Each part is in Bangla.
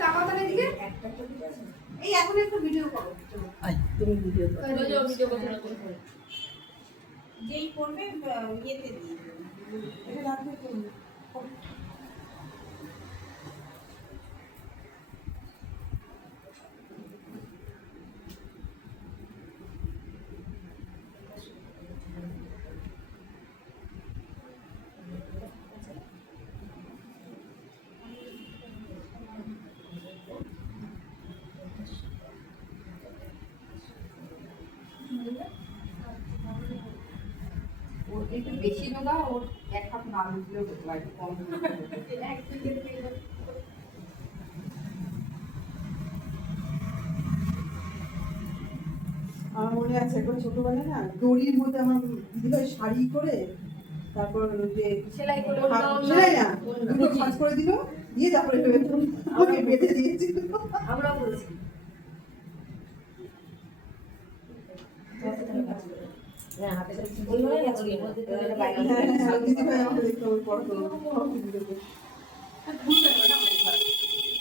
তাকাও তাহলে এদিকে। এই এখন একটু ভিডিও করো। আই তুমি ভিডিও করো। ভিডিও করতে যেই করবে ইয়েতে দিয়ে দেবে। এটা রাখবে তো। ওর একটু বেশি নোগা, ওর এক কাপ না দিলেও হতো, আর একটু কম আমার মনে আছে একবার ছোটবেলায় না দড়ির মধ্যে আমার দিদিভাই শাড়ি করে তারপর যে সেলাই করে সেলাই না দুটো ভাঁজ করে দিল দিয়ে তারপরে আমাকে বেঁধে দিয়েছিল। আমরা বলছি হ্যাঁ হাতে করে কি বলবো না ওর মধ্যে তো বাইরে হ্যাঁ হ্যাঁ দিদিভাই আমাকে দেখতে আমার পড়তো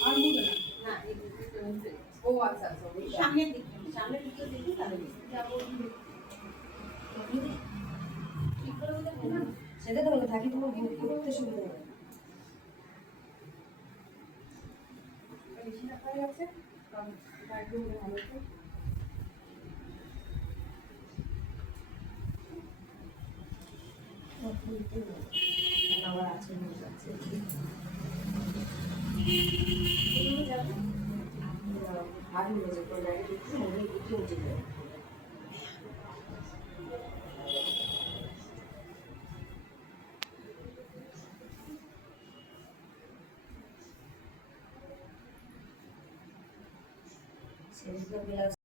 আর বুঝতে না ও আচ্ছা আচ্ছা সামনের দিকে দেখি তাহলে সেটা তো থাকি তোমার করতে সুবিধা হবে। বেশি না পারে আছে একটু ভালো তো আবার আছে আছে ভালো হয়েছে তো লাগে দেখছি মনে কি হচ্ছে সেটা